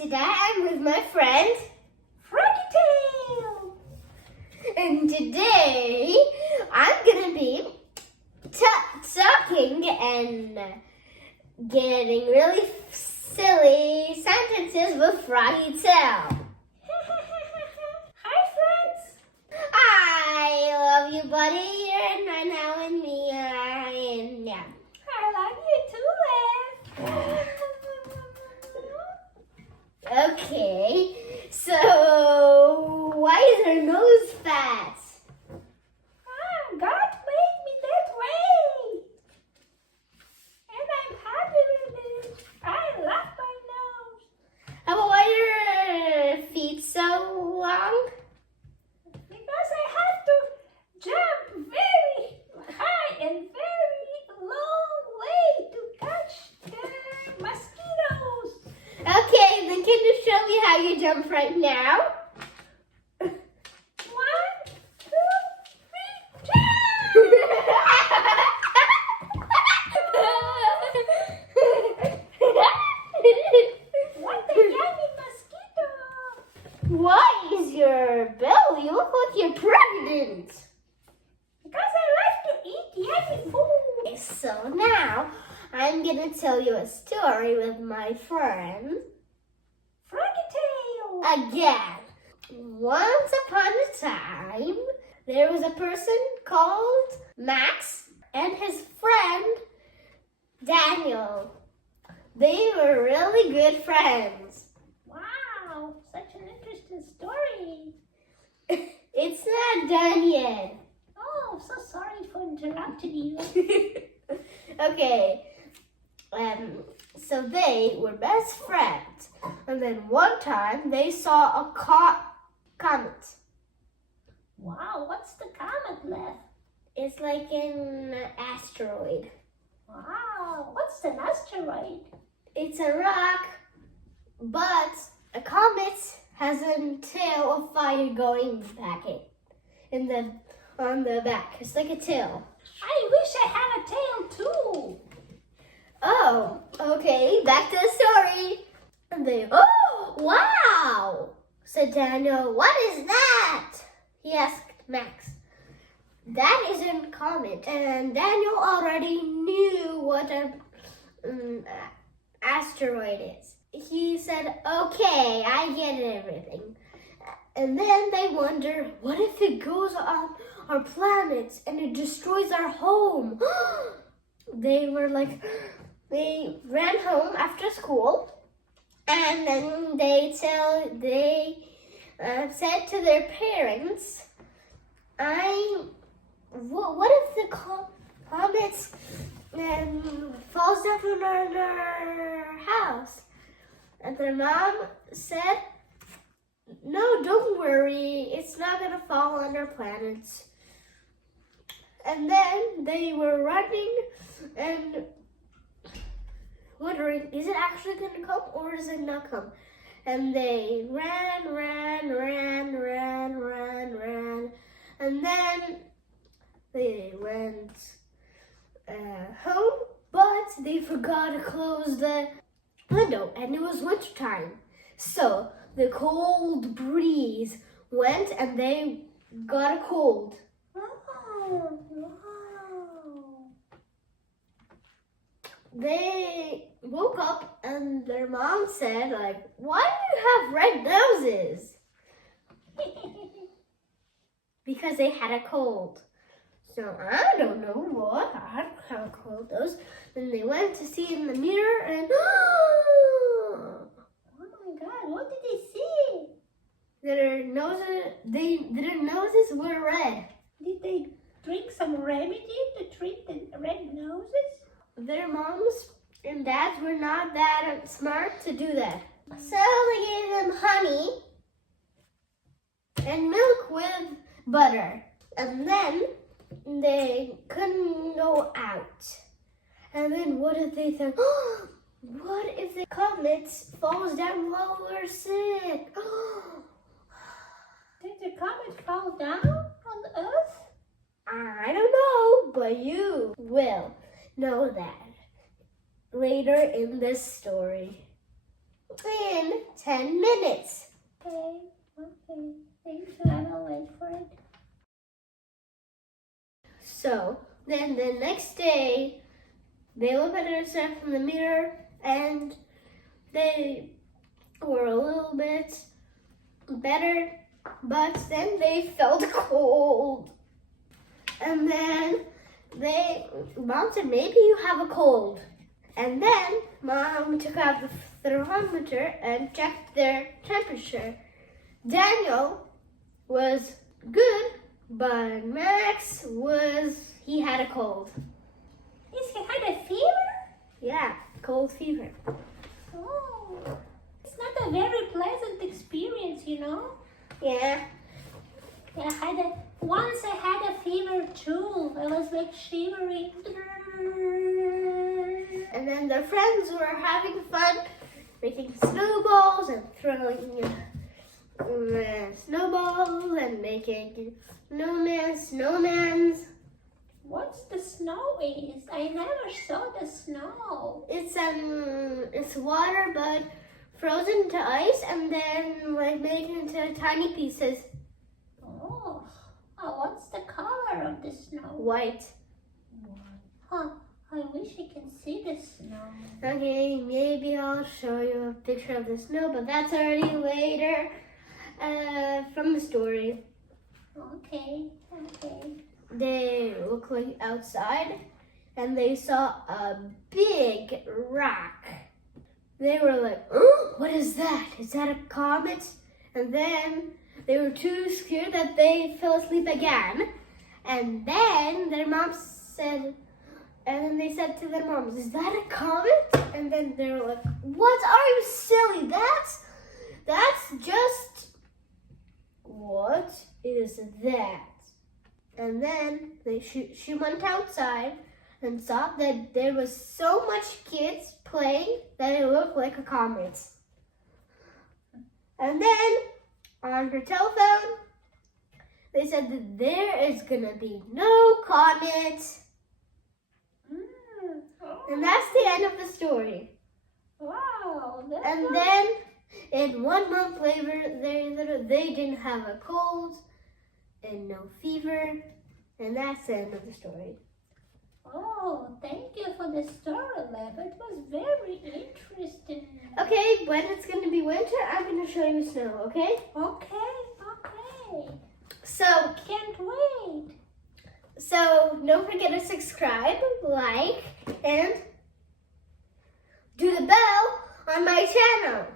Today I'm with my friend Froggy Tail! and today I'm gonna be talking and getting really silly sentences with Froggy Tail. Hi, friends! I love you, buddy, and right now and me, and yeah. I love you too, Lev. Okay, so why is her nose fat? God made me that way. And I'm happy with it. I love my nose. Why are your feet so long? Because I have to jump very high and very long way to catch the mosquitoes. Okay, then can you show me how you jump right now? 1, 2, 3, jump! What a yummy mosquito! What is your belly? You look like you're pregnant. Because I like to eat yummy food. Okay, so now I'm gonna tell you a story with my friend Froggy Tail. again. Once upon a time, there was a person called Max and his friend Daniel. They were really good friends. Wow, such an interesting story. It's not done yet. Oh, so sorry for interrupting you. Okay, so they were best friends. And then one time they saw a comet. Wow, what's the comet, Lev? It's like an asteroid. Wow, what's an asteroid? It's a rock, but a comet has a tail of fire going back on the back. It's like a tail. I wish I had a tail too. Oh, okay, back to the story. And they, oh, wow, said Daniel. What is that? He asked Max. That isn't comet. And Daniel already knew what an asteroid is. He said, okay, I get everything. And then they wonder, what if it goes on our planet and it destroys our home? They ran home after school, and then they said to their parents, what if the comet falls down on our house? And their mom said, no, don't worry, it's not gonna fall on our planet. And then they were running and wondering, is it actually going to come or does it not come? And they ran. And then they went home, but they forgot to close the window and it was winter time. So the cold breeze went and they got a cold. Oh, wow. They woke up and their mom said, why do you have red noses? Because they had a cold. So I don't know what. I don't have a cold nose. Then they went to see in the mirror and Oh my God, what did they see? their noses were red. Did they drink some remedy to treat the red noses? Their moms and dads were not that smart to do that. So they gave them honey and milk with butter. And then they couldn't go out. And then what did they think? Oh, what if the comet falls down while we're sick? Did the comet fall down on the earth? I don't know, but you will know that later in this story. in 10 minutes. Okay. Thank you. I will wait for it. So then the next day, they looked at themselves in the mirror and they were a little bit better, but then they felt cold. And then Mom said, maybe you have a cold. And then Mom took out the thermometer and checked their temperature. Daniel was good, but Max he had a cold. He had a fever? Yeah, cold fever. Oh, it's not a very pleasant experience, you know? Yeah. Once I had a fever too. I was like shivering. And then their friends were having fun, making snowballs and throwing snowballs and making snowmans. What's the snow is? I never saw the snow. It's water but frozen to ice and then like made into tiny pieces. Oh, what's the color of the snow? White. Huh, I wish I can see the snow. Okay, maybe I'll show you a picture of the snow, but that's already later from the story. Okay. They looked like outside and they saw a big rock. They were like, oh, what is that? Is that a comet? And then they were too scared that they fell asleep again. And then their mom said, and then they said to their moms, is that a comet? And then they were like, what are you silly? That's just, what is that? And then she went outside and saw that there was so much kids playing that it looked like a comet. And then on her telephone, they said that there is gonna be no comet. And that's the end of the story. Wow. And then in 1 month later, they didn't have a cold and no fever. And that's the end of the story. Oh, thank you for the story, Lab. It was very interesting. Okay, when it's going to be winter, I'm going to show you snow, okay? Okay. So, Can't wait. So don't forget to subscribe, like, and do the bell on my channel.